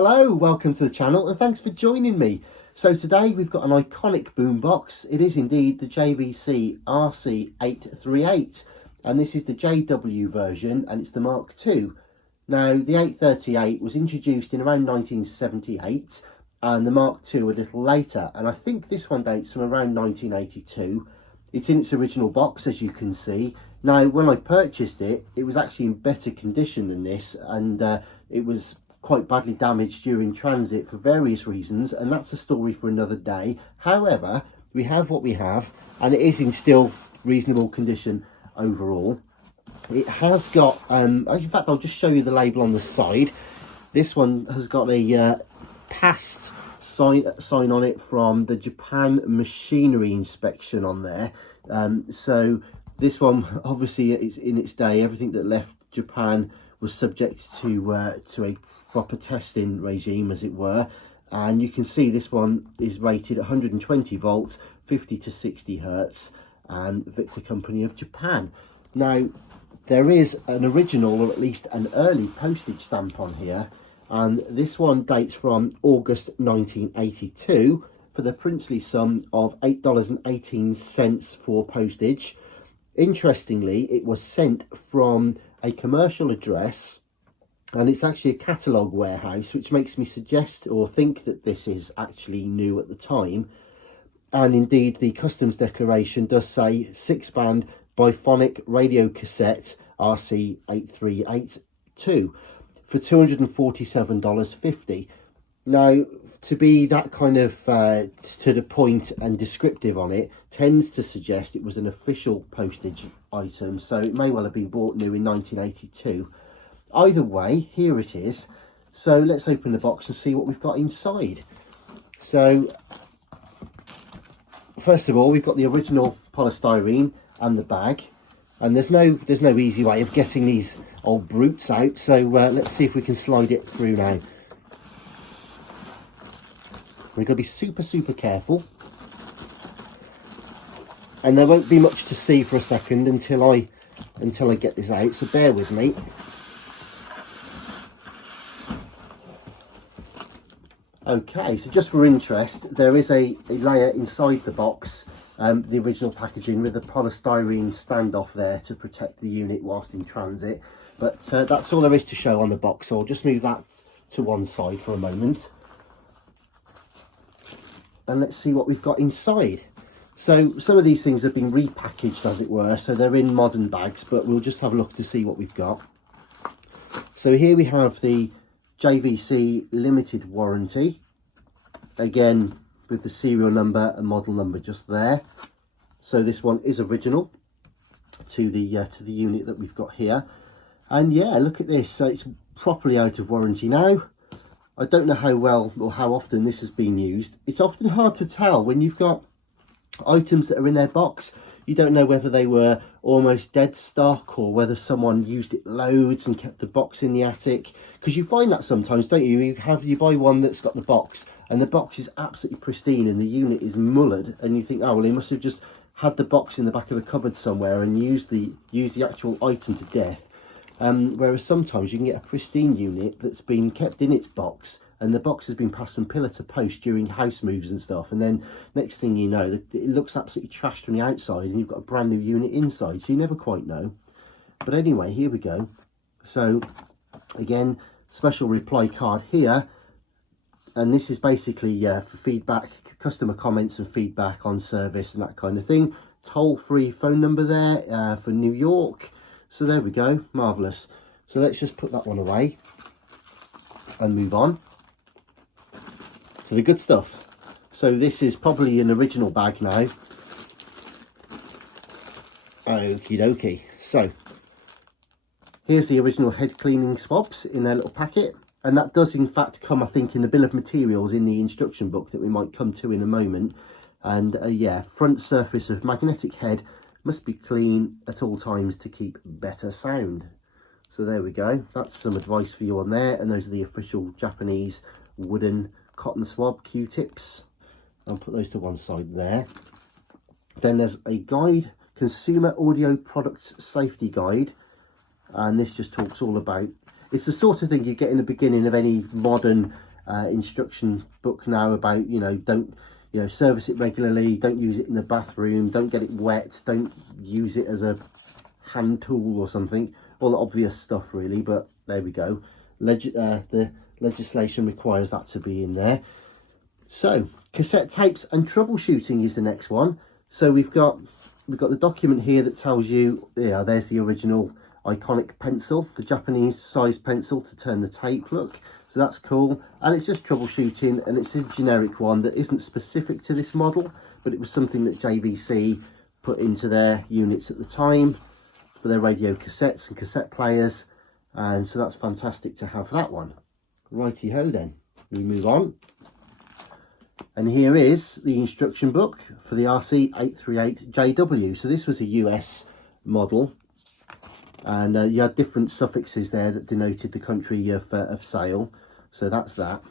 Hello, welcome to the channel and thanks for joining me. So today we've got an iconic boombox. It is indeed the JVC RC-838 and this is the JW version and it's the Mark II. Now the 838 was introduced in around 1978 and the Mark II a little later, and I think this one dates from around 1982. It's in its original box, as you can see. Now when I purchased it, it was actually in better condition than this, and it was quite badly damaged during transit for various reasons, and that's a story for another day. However, we have what we have and it is in still reasonable condition overall. It has got in fact I'll just show you the label on the side. This one has got a past sign on it from the Japan machinery inspection on there. So this one obviously is in its day. Everything that left Japan was subject to a proper testing regime, as it were, and you can see this one is rated 120 volts 50 to 60 hertz and Victor Company of Japan. Now there is an original, or at least an early postage stamp on here, and this one dates from August 1982 for the princely sum of $8.18 for postage. Interestingly, it was sent from a commercial address, and it's actually a catalogue warehouse, which makes me suggest or think that this is actually new at the time. And indeed the customs declaration does say 6-band biphonic radio cassette RC-838 for $247.50. Now to be that kind of to the point and descriptive on it tends to suggest it was an official postage item, so it may well have been bought new in 1982. Either way, here it is. So let's open the box and see what we've got inside. So first of all, we've got the original polystyrene and the bag, and there's no easy way of getting these old brutes out, so let's see if we can slide it through now. We've got to be super careful, and there won't be much to see for a second until I get this out, so bear with me. Okay, so just for interest, there is a layer inside the box, the original packaging, with a polystyrene standoff there to protect the unit whilst in transit, but that's all there is to show on the box, so I'll just move that to one side for a moment. And let's see what we've got inside. So some of these things have been repackaged, as it were, so they're in modern bags, but we'll just have a look to see what we've got. So here we have the JVC limited warranty, again with the serial number and model number just there. So this one is original to the unit that we've got here, and yeah, look at this. So it's properly out of warranty now. I don't know how well or how often this has been used. It's often hard to tell when you've got items that are in their box. You don't know whether they were almost dead stock or whether someone used it loads and kept the box in the attic, because you find that sometimes, don't you? You buy one that's got the box and the box is absolutely pristine and the unit is mullered, and you think, oh well, he must have just had the box in the back of a cupboard somewhere and used the actual item to death. Whereas sometimes you can get a pristine unit that's been kept in its box and the box has been passed from pillar to post during house moves and stuff, and then next thing you know, it looks absolutely trashed from the outside and you've got a brand new unit inside, so you never quite know. But anyway, here we go. So again, special reply card here, and this is basically for feedback, customer comments and feedback on service and that kind of thing. Toll-free phone number there for New York. So there we go, marvellous. So let's just put that one away and move on to the good stuff. So this is probably an original bag now. Okie dokie. So here's the original head cleaning swabs in their little packet, and that does in fact come, I think, in the bill of materials in the instruction book that we might come to in a moment. And yeah, front surface of magnetic head must be clean at all times to keep better sound. So there we go, that's some advice for you on there, and those are the official Japanese wooden cotton swab Q-tips. I'll put those to one side there. Then there's a guide, Consumer Audio Products Safety Guide, and this just talks all about, it's the sort of thing you get in the beginning of any modern instruction book now about, you know, don't, you know, service it regularly, don't use it in the bathroom, don't get it wet, don't use it as a hand tool or something, all the obvious stuff really. But there we go, the legislation requires that to be in there. So cassette tapes and troubleshooting is the next one. So we've got the document here that tells you, yeah, there's the original iconic pencil, the Japanese sized pencil to turn the tape, look. So that's cool, and it's just troubleshooting, and it's a generic one that isn't specific to this model, but it was something that JVC put into their units at the time for their radio cassettes and cassette players, and so that's fantastic to have that one. Righty ho then, we move on. And here is the instruction book for the RC-838 JW. So this was a US model, and you had different suffixes there that denoted the country of sale. So that's that.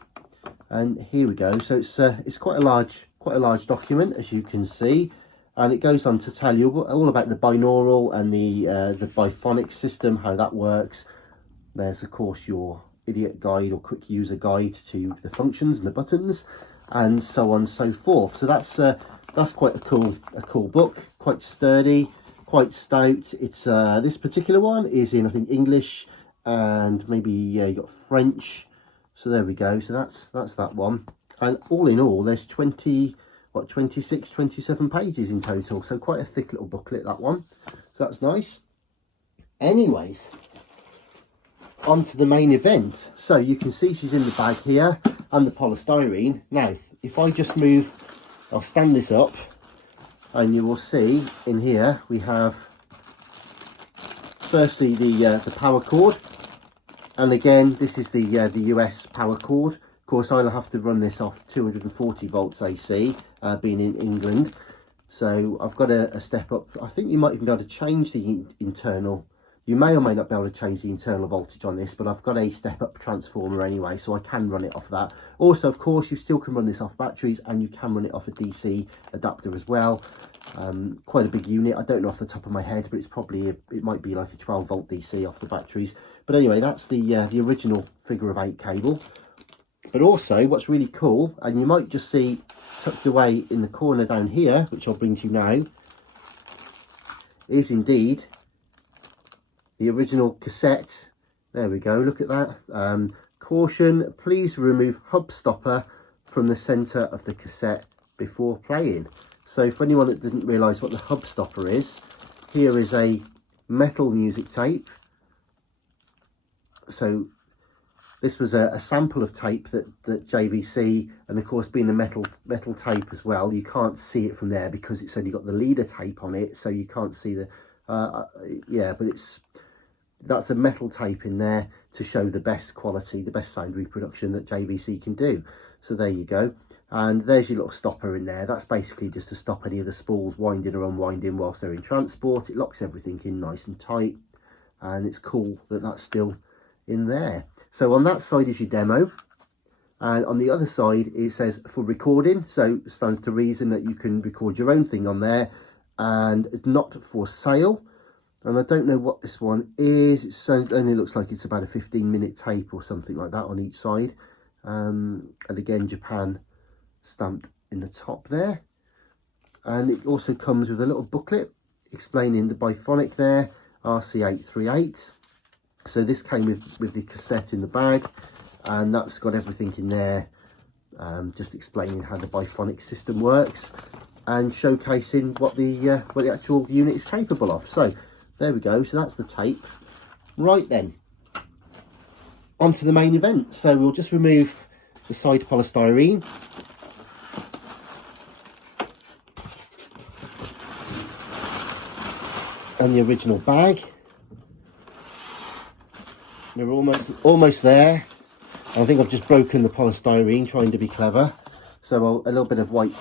And here we go. So it's quite a large document, as you can see, and it goes on to tell you all about the binaural and the biphonic system, how that works. There's of course your idiot guide or quick user guide to the functions and the buttons, and so on and so forth. So that's quite a cool book, quite sturdy, quite stout. It's this particular one is in, I think, English and maybe you got French. So there we go. So that's that one, and all in all there's 26, 27 pages in total, so quite a thick little booklet, that one. So that's nice. Anyways, on to the main event. So you can see she's in the bag here, and the polystyrene. Now if I just move, I'll stand this up, and you will see in here we have firstly the power cord, and again this is the US power cord. Of course I'll have to run this off 240 volts AC, being in England, so I've got a step up. I think you might even be able to change the internal, you may or may not be able to change the internal voltage on this, but I've got a step up transformer anyway, so I can run it off that. Also, of course, you still can run this off batteries, and you can run it off a DC adapter as well. Quite a big unit. I don't know off the top of my head, but it's probably it might be like a 12 volt DC off the batteries. But anyway, that's the original figure of 8 cable. But also, what's really cool, and you might just see tucked away in the corner down here, which I'll bring to you now, is indeed the original cassette. There we go, look at that. Caution, please remove hub stopper from the center of the cassette before playing. So for anyone that didn't realize what the hub stopper is, here is a metal music tape. So this was a sample of tape that JVC, and of course being a metal tape as well, you can't see it from there because it's only got the leader tape on it, so you can't see the yeah, but that's a metal tape in there to show the best quality, the best sound reproduction that JVC can do. So there you go, and there's your little stopper in there. That's basically just to stop any of the spools winding or unwinding whilst they're in transport. It locks everything in nice and tight, and it's cool that that's still in there. So on that side is your demo, and on the other side it says for recording, so it stands to reason that you can record your own thing on there, and not for sale. And I don't know what this one is. It only looks like it's about a 15-minute tape or something like that on each side. And again, Japan stamped in the top there. And it also comes with a little booklet explaining the biphonic there, RC-838. So this came with the cassette in the bag, and that's got everything in there, just explaining how the biphonic system works and showcasing what the actual unit is capable of. So there we go, so that's the tape. Right then, on to the main event. So we'll just remove the side polystyrene. And the original bag. We're almost there. I think I've just broken the polystyrene trying to be clever. So a little bit of white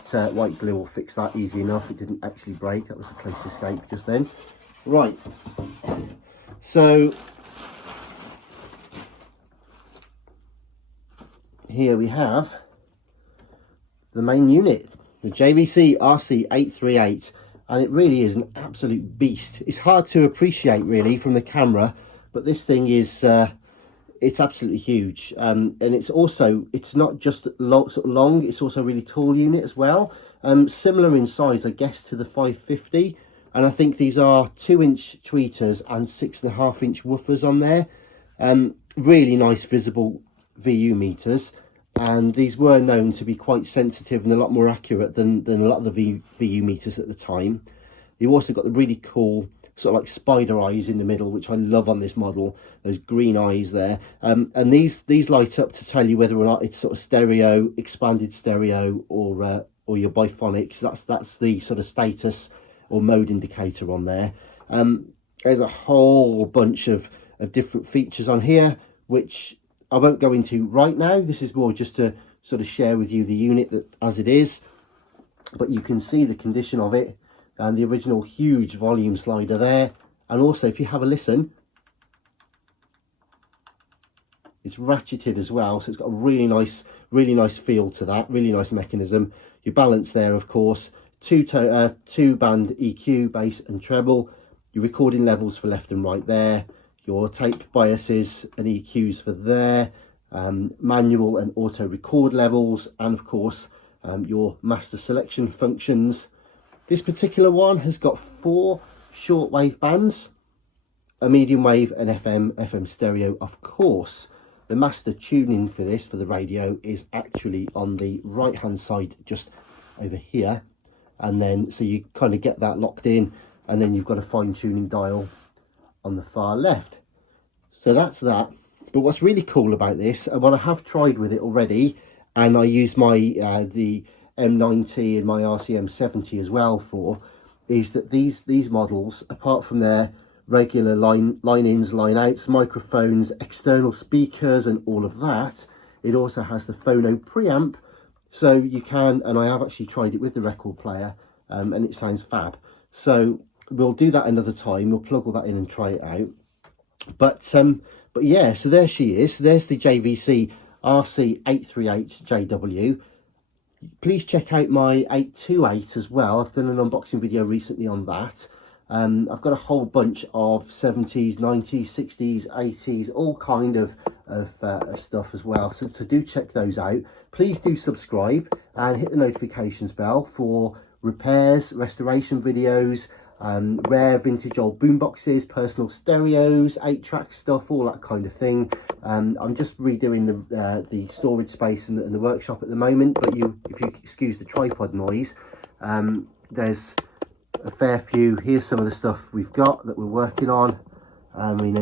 glue will fix that easy enough. It didn't actually break. That was a close escape just then. Right, so here we have the main unit, the JVC RC-838, and it really is an absolute beast. It's hard to appreciate really from the camera, but this thing is It's absolutely huge, and it's not just long, sort of long, it's also a really tall unit as well. Similar in size, I guess, to the 550, and I think these are 2-inch tweeters and 6.5-inch woofers on there. Really nice visible VU meters, and these were known to be quite sensitive and a lot more accurate than a lot of the VU meters at the time. You've also got the really cool sort of like spider eyes in the middle, which I love on this model, those green eyes there. And these light up to tell you whether or not it's sort of stereo, expanded stereo, or your biphonic. So that's the sort of status or mode indicator on there. There's a whole bunch of different features on here, which I won't go into right now. This is more just to sort of share with you the unit as it is, but you can see the condition of it. And the original huge volume slider there, and also if you have a listen, it's ratcheted as well, so it's got a really nice feel to that, really nice mechanism. Your balance there, of course, two band EQ, bass and treble, your recording levels for left and right there, your tape biases and EQs for there, manual and auto record levels, and of course your master selection functions. This particular one has got 4 shortwave bands, a medium wave, and FM stereo. Of course, the master tuning for this, for the radio, is actually on the right hand side, just over here. And then, so you kind of get that locked in, and then you've got a fine tuning dial on the far left. So that's that. But what's really cool about this, and what I have tried with it already, and I use my the M90 and my RC-M70 as well for, is that these models, apart from their regular line ins, line outs, microphones, external speakers and all of that, it also has the phono preamp, so you can, and I have actually tried it with the record player, and it sounds fab. So we'll do that another time, we'll plug all that in and try it out. But yeah, so there she is. There's the JVC RC-838 JW. Please check out my 828 as well. I've done an unboxing video recently on that. I've got a whole bunch of 70s, 90s, 60s, 80s, all kind of stuff as well. So do check those out. Please do subscribe and hit the notifications bell for repairs, restoration videos, rare vintage old boomboxes, personal stereos, 8-track stuff, all that kind of thing. I'm just redoing the storage space in the workshop at the moment, but if you excuse the tripod noise, there's a fair few. Here's some of the stuff we've got that we're working on. I mean,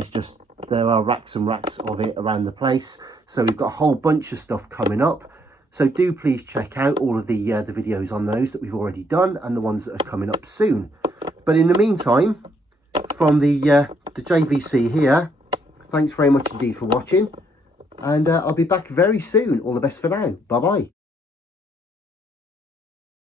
there are racks and racks of it around the place, so we've got a whole bunch of stuff coming up. So do please check out all of the videos on those that we've already done and the ones that are coming up soon. But in the meantime, from the JVC here, thanks very much indeed for watching, and I'll be back very soon. All the best for now. Bye bye.